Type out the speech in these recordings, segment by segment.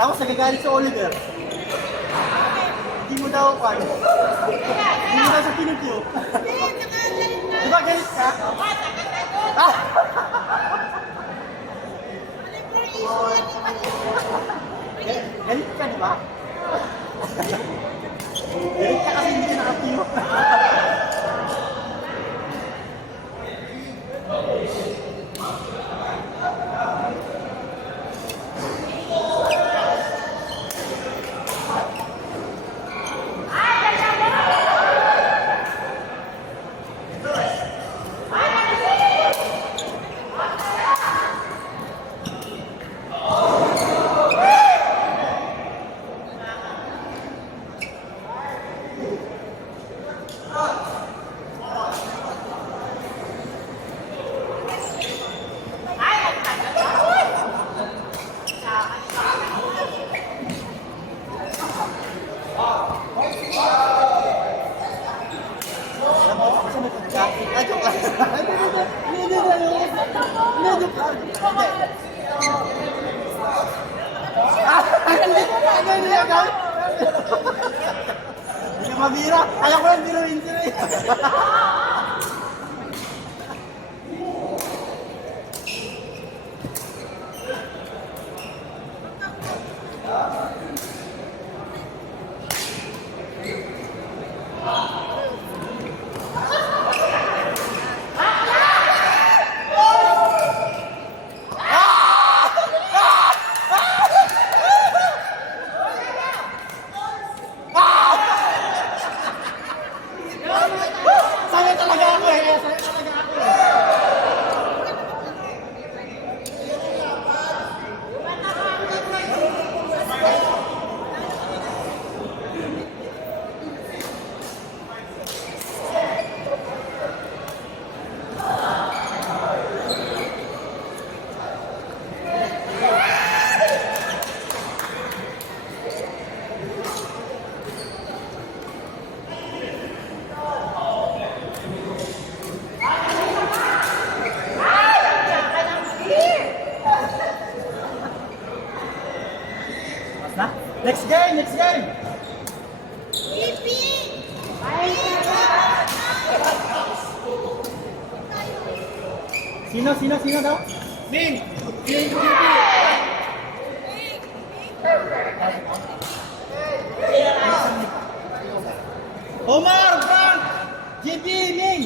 Tapos nagagalit sa Oliver. Hindi mo daw kwan. Hindi mo daw sa pinagyo. Di ba galit ka? Ah! Galit ka, di ba? Galit ka kasi hindi ka nakatiyo. Hindi mabira. Ayaw ko lang dinuin sila eh. Saya talaga ako eh. Saya talaga ako eh. Next game, next game. Sino daw? Min. Omar, Frank, JB, Min.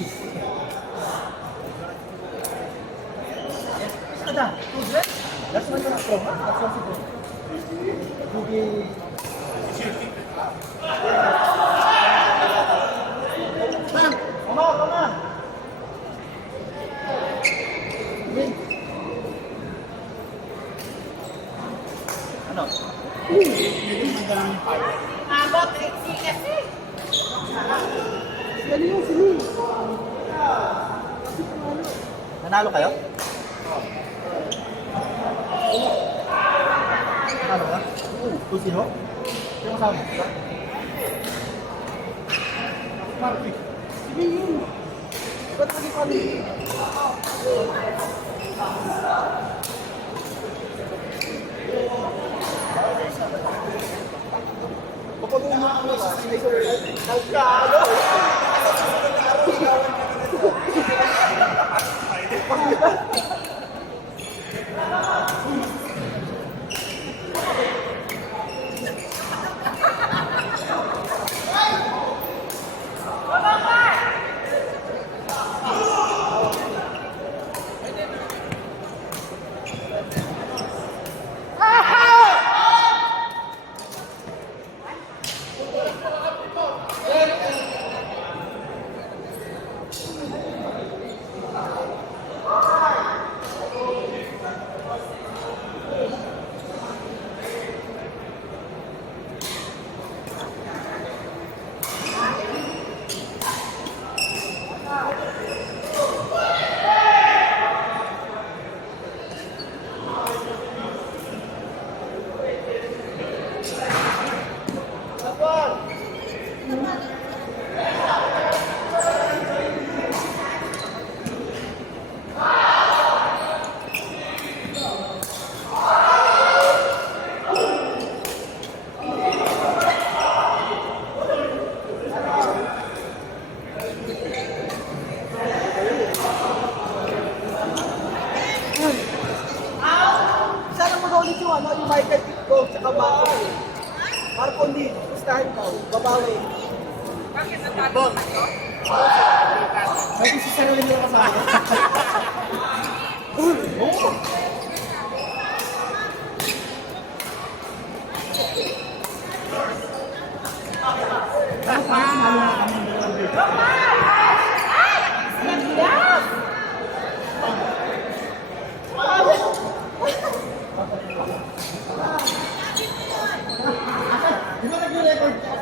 Ada. That's one from. That's one from. Come on. Ano? Medyo magandang yung pala. Abot, kasi. Yan yung sili. Nanalo kayo? Nanalo ka? Kung sino? Yung kasama mo? Marky. Sige yun. Ba't lagi kami? Kapag-umak mo sa sinigaw, nagkalo! Sana mo ulit yung ano, yung Michael Pitco, tsaka Marco. Marco hindi, gustahin daw, babawi. Bakit natalo na ito? Kasi si Sarah yung kasama. Oo! Di ba nag-record ka?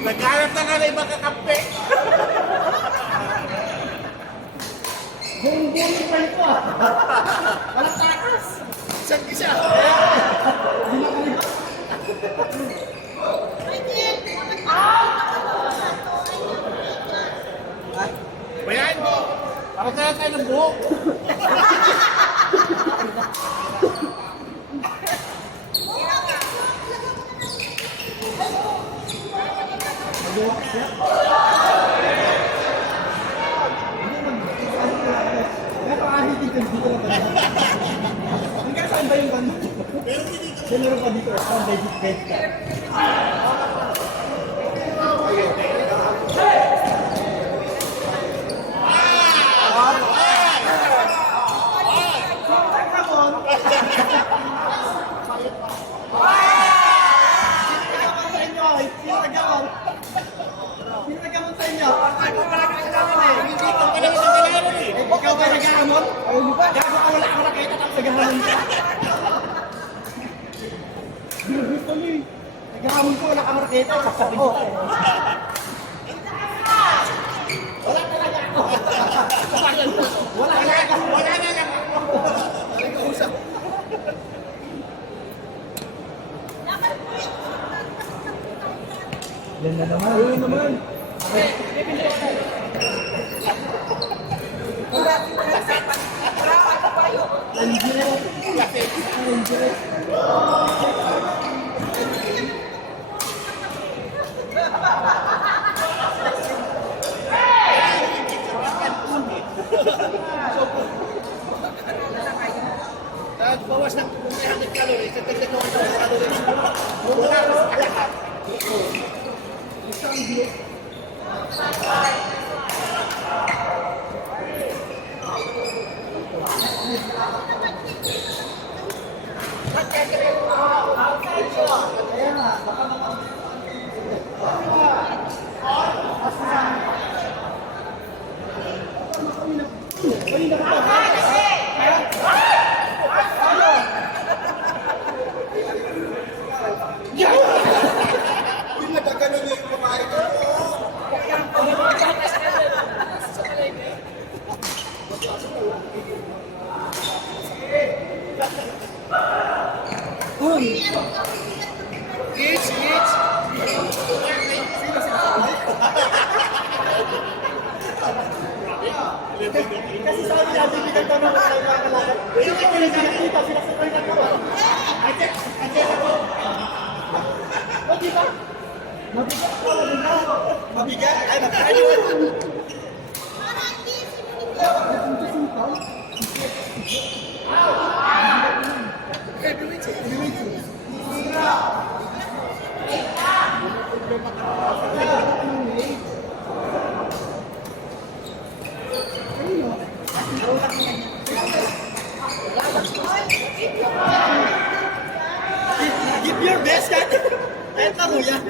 Naghanap na nga na ibang kakampi. Buong-buong pa ito ah. Walang takas. Isang isa. Di na kalibat. Bayan mo. Bakit na tayo ng buhok? Mag-walk siya. Pero kahit dito na ba? Hanggang saan ba yung banda? Meron pa dito, saan ba yung bed ka? Ikaw ba nag-aamon? Gago ka wala ka nakita tapos nag-aamon ka? Binubuit kami. Nag-aamon ko wala ka nakita tapos sabi ko. Wala talaga ako. Wala talaga. Wala na lang ako. Nag-uusap. Yan na naman. Yan naman. Bawas ng 300 calories at dagdag ng 1,000 calories. Wala na sa lahat. Isang nakita sila sa kanya ko. O, di ba? Mabigat ko na din na. Mabigat? Ay, ayun. Give your best kan? Kahit laro yan.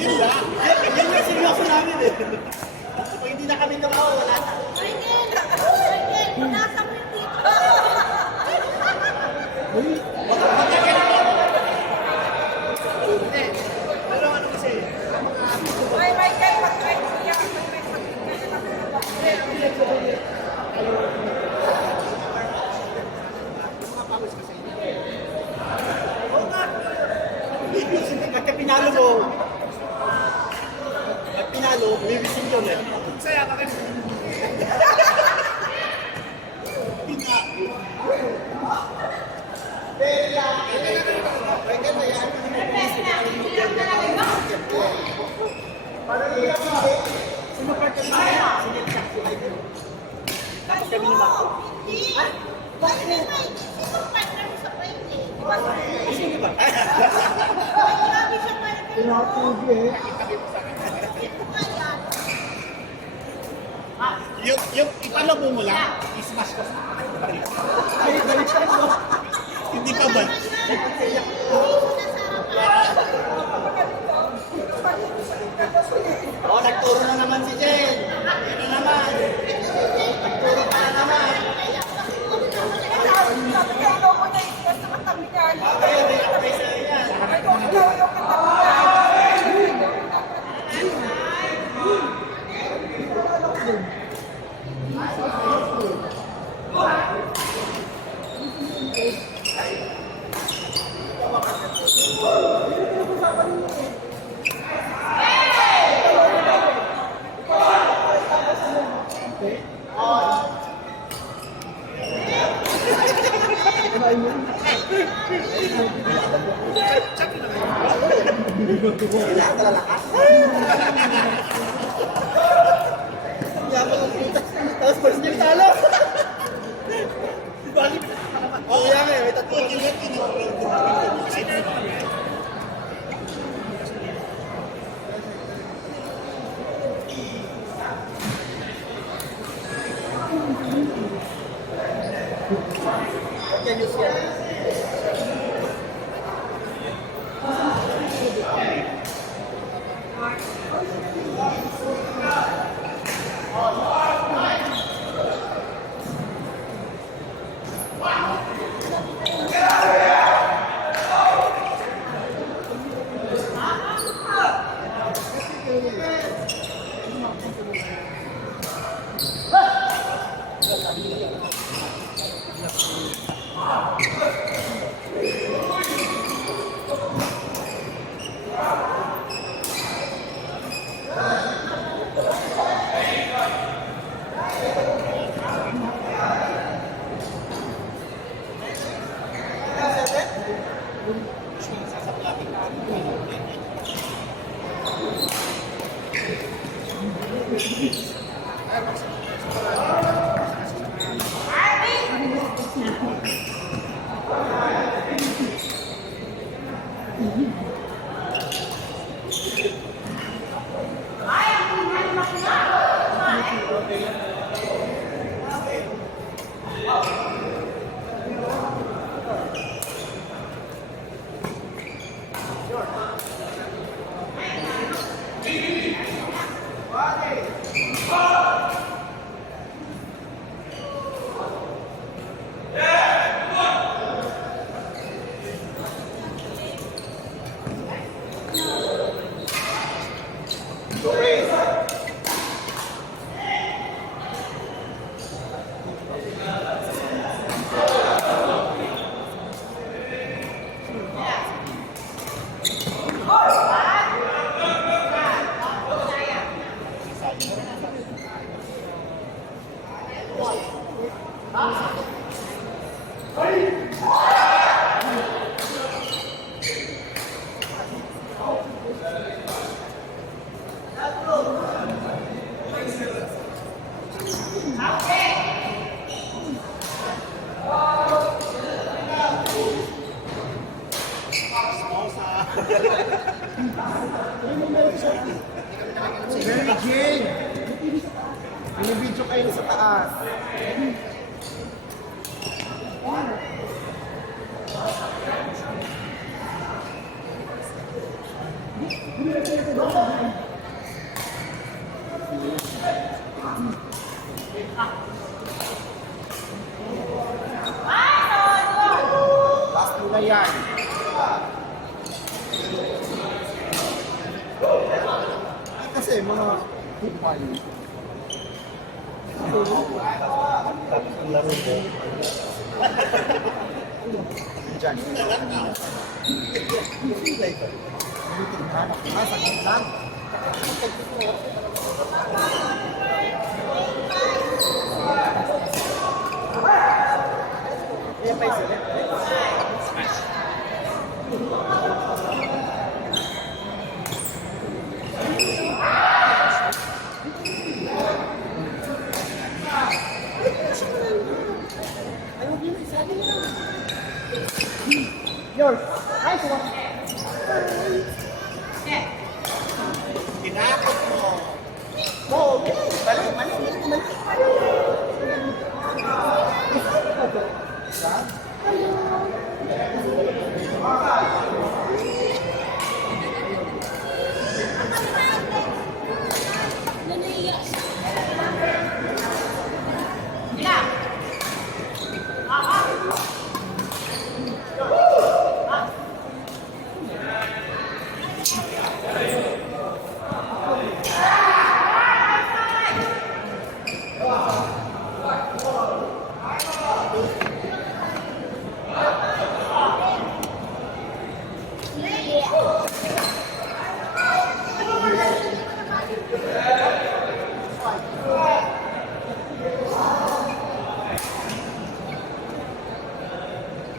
Yun lang. Yan yung seryoso namin eh. Pag hindi na kami tumawa, wala na. Pero ano kasi, Pagka pinalo mo, pag pinalo, may wisin yun eh. saya ka kasi. Sino part kami niya? Sige, tapos kami ni Marco. Sino ba? Yung ipalabo mo lang, i-smash ko sa Ay, balik siya mo. hindi pa ba? Oh, nagturo na naman si Jen. Ano naman? Nagturo pa na naman. Ayun, may apply sa'yo yan. Kailangan ka lalakas. Yaman ang putas. Tapos first niya talo. Bakit? Oo, yan eh. May tatlo. Can you see it? Sure. Very Jane! Binibidyo kayo sa taas. Last two na yan. Kasi mga hipal. Laro ko. Diyan. Sakit lang. Yours. Nice one. Tinakot mo. Oh, okay. Mali.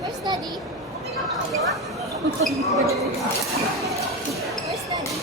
Where's Daddy? Where's Daddy?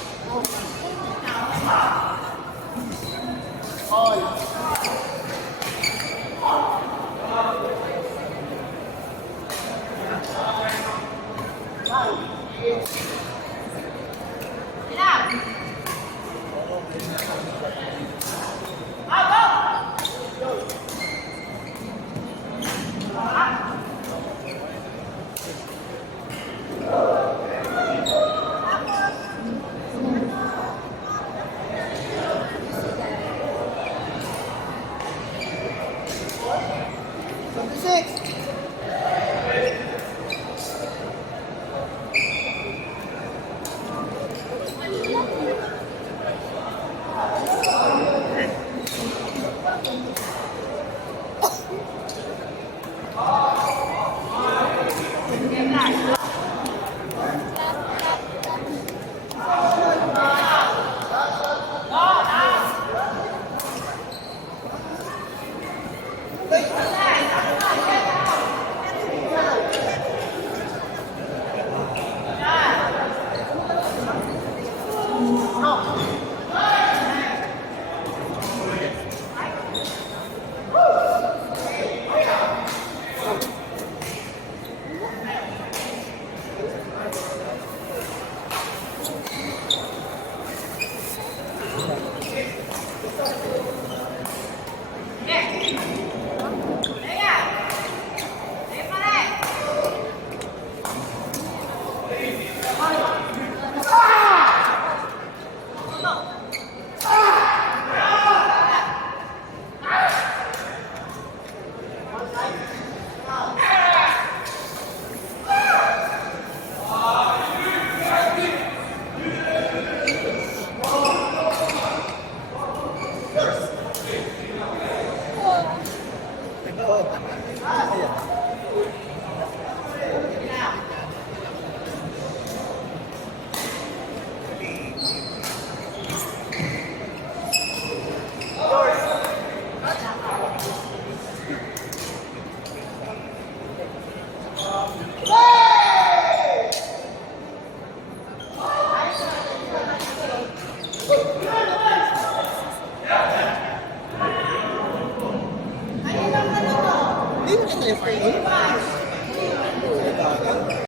Maganda yung party.